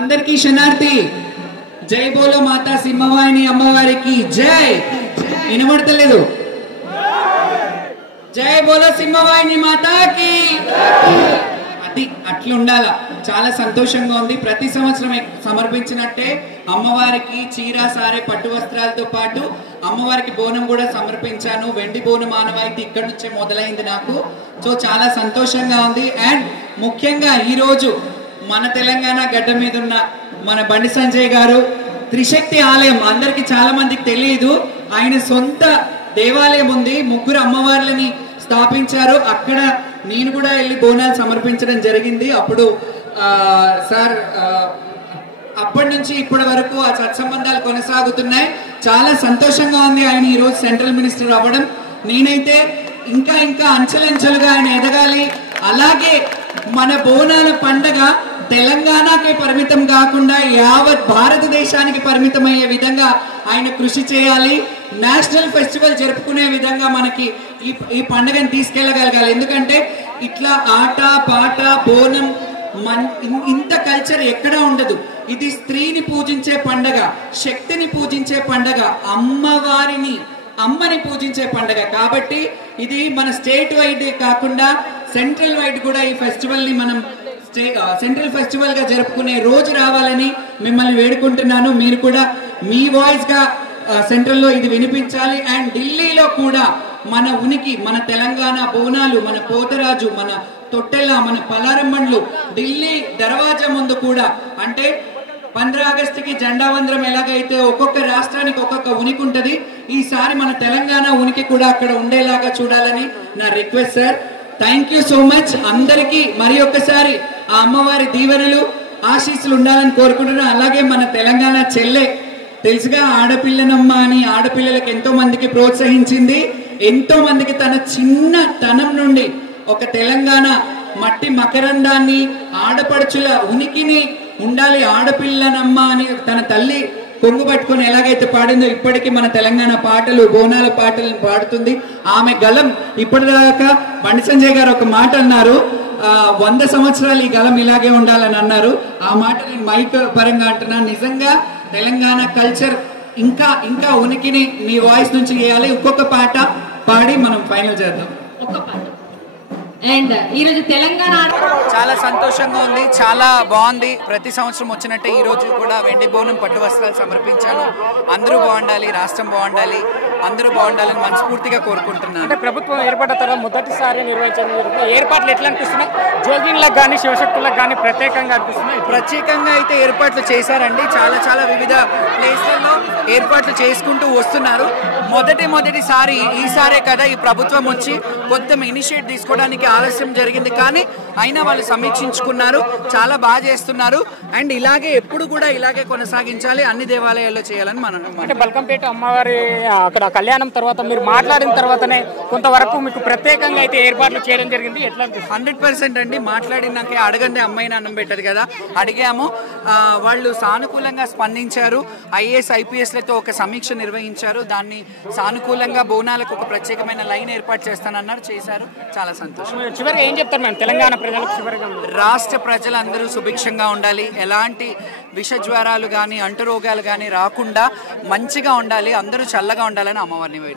అందరికీ శనార్థి జై బోలో మాతా సింహవాహిని అమ్మవారికి జై. వినబడతలేదు? జై బోలో సింహవాహిని మాతాకి. అది అట్లా ఉండాల. చాలా సంతోషంగా ఉంది. ప్రతి సంవత్సరం సమర్పించినట్టే అమ్మవారికి చీర సారే పట్టు వస్త్రాలతో పాటు అమ్మవారికి బోనం కూడా సమర్పించాను. వెండి బోనం ఆనవాయితీ ఇక్కడ నుంచే మొదలైంది నాకు. సో చాలా సంతోషంగా ఉంది. అండ్ ముఖ్యంగా ఈరోజు మన తెలంగాణ గడ్డ మీద ఉన్న మన బండి సంజయ్ గారు త్రిశక్తి ఆలయం అందరికి చాలా మందికి తెలియదు. ఆయన సొంత దేవాలయం ఉంది. 3 అమ్మవార్లని స్థాపించారు. అక్కడ నేను కూడా వెళ్ళి బోనాలు సమర్పించడం జరిగింది. అప్పుడు సార్ అప్పటి నుంచి ఇప్పటి వరకు ఆ సత్సంబంధాలు కొనసాగుతున్నాయి. చాలా సంతోషంగా ఉంది ఆయన ఈరోజు సెంట్రల్ మినిస్టర్ అవ్వడం. నేనైతే ఇంకా ఇంకా అంచెలంచెలుగా ఆయన ఎదగాలి. అలాగే మన బోనాల పండగ తెలంగాణకే పరిమితం కాకుండా యావత్ భారతదేశానికి పరిమితమయ్యే విధంగా ఆయన కృషి చేయాలి. నేషనల్ ఫెస్టివల్ జరుపుకునే విధంగా మనకి ఈ పండుగను తీసుకెళ్ళగలగాలి. ఎందుకంటే ఇట్లా ఆట పాట బోనం ఇంత కల్చర్ ఎక్కడా ఉండదు. ఇది స్త్రీని పూజించే పండగ, శక్తిని పూజించే పండగ, అమ్మని పూజించే పండగ. కాబట్టి ఇది మన స్టేట్ వైడ్ కాకుండా సెంట్రల్ వైడ్ కూడా ఈ ఫెస్టివల్ ని మనం సెంట్రల్ ఫెస్టివల్ గా జరుపుకునే రోజు రావాలని మిమ్మల్ని వేడుకుంటున్నాను. మీరు కూడా మీ వాయిస్ గా సెంట్రల్ లో ఇది వినిపించాలి. అండ్ ఢిల్లీలో కూడా మన ఉనికి, మన తెలంగాణ బోనాలు, మన పోతరాజు, మన తొట్టెల, మన పలారంబండ్లు ఢిల్లీ దర్వాజా ముందు కూడా, అంటే 15 ఆగస్టుకి జెండా వందరం ఎలాగైతే ఒక్కొక్క రాష్ట్రానికి ఒక్కొక్క ఉనికి ఉంటది, ఈసారి మన తెలంగాణ ఉనికి కూడా అక్కడ ఉండేలాగా చూడాలని నా request sir. Thank you so much. అందరికీ మరి ఒక్కసారి ఆ అమ్మవారి దీవెనలు ఆశీస్సులు ఉండాలని కోరుకుంటున్నాను. అలాగే మన తెలంగాణ చెల్లె తెలుసుగా, ఆడపిల్లనమ్మ అని ఆడపిల్లలకు ఎంతో మందికి ప్రోత్సహించింది. ఎంతో మందికి తన చిన్న తనం నుండి ఒక తెలంగాణ మట్టి మకరందాన్ని, ఆడపడుచుల ఉనికిని ఉండాలి ఆడపిల్లనమ్మ అని తన తల్లి కొంగు పట్టుకొని ఎలాగైతే పాడిందో ఇప్పటికీ మన తెలంగాణ పాటలు, బోనాల పాటలను పాడుతుంది. ఆమె గలం ఇప్పటిదాకా బండి సంజయ్ గారు ఒక మాట అన్నారు, 100 సంవత్సరాలు ఈ గలం ఇలాగే ఉండాలని అన్నారు. ఆ మాట నేను మైక్ పరంగా అంటున్నాను. నిజంగా తెలంగాణ కల్చర్ ఇంకా ఇంకా ఉనికిని మీ వాయిస్ నుంచి చేయాలి. ఒక్కొక్క పాట పాడి మనం ఫైనల్ చేద్దాం. ఒక్క పాట. అండ్ ఈరోజు తెలంగాణ చాలా సంతోషంగా ఉంది. చాలా బాగుంది. ప్రతి సంవత్సరం వచ్చినట్టే ఈ రోజు కూడా వెండి బోనం పట్టు వస్త్రాలు సమర్పించాను. అందరూ బాగుండాలి, రాష్ట్రం బాగుండాలి, అందరూ బాగుండాలని మనస్ఫూర్తిగా కోరుకుంటున్నాను. అంటే ప్రభుత్వం ఏర్పడిన తర్వాత మొదటిసారి నిర్వహించడం జరుగుతుంది. ఏర్పాట్లు ఎట్లా అనిపిస్తున్నాయి? జోగిన్లకు కానీ శివశక్తులకు కానీ ప్రత్యేకంగా అనిపిస్తున్నాయి. ప్రత్యేకంగా అయితే ఏర్పాట్లు చేశారండి. చాలా చాలా వివిధ ప్లేస్లలో ఏర్పాట్లు చేసుకుంటూ వస్తున్నారు. మొదటిసారి ఈసారే కదా ఈ ప్రభుత్వం వచ్చి కొత్త ఇనిషియేట్ తీసుకోవడానికి ఆలస్యం జరిగింది. కానీ అయినా వాళ్ళు సమీక్షించుకున్నారు, చాలా బాగా చేస్తున్నారు. అండ్ ఇలాగే ఎప్పుడు కూడా ఇలాగే కొనసాగించాలి, అన్ని దేవాలయాల్లో చేయాలని మనం. అంటే బల్కంపేట అమ్మవారి అక్కడ కళ్యాణం తర్వాత మీరు మాట్లాడిన తర్వాతనే కొంతవరకు మీకు ప్రత్యేకంగా అయితే ఏర్పాట్లు చేయడం జరిగింది. ఎట్లా 100% అండి. మాట్లాడినాకే అడగండి అమ్మాయిని అన్నం పెట్టదు కదా, అడిగాము. వాళ్ళు సానుకూలంగా స్పందించారు. ఐఏఎస్ ఐపీఎస్లతో ఒక సమీక్ష నిర్వహించారు. దాన్ని సానుకూలంగా బోనాలకు ఒక ప్రత్యేకమైన లైన్ ఏర్పాటు చేస్తానన్నారు, చేశారు. చాలా సంతోషం. చివరిగా ఏం చెప్తారు మేము తెలంగాణ ప్రజలకు? చివరిగా రాష్ట్ర ప్రజలందరూ సుభిక్షంగా ఉండాలి, ఎలాంటి విష జ్వరాలు కానీ అంటు రోగాలు కానీ రాకుండా మంచిగా ఉండాలి, అందరూ చల్లగా ఉండాలని అమ్మవారిని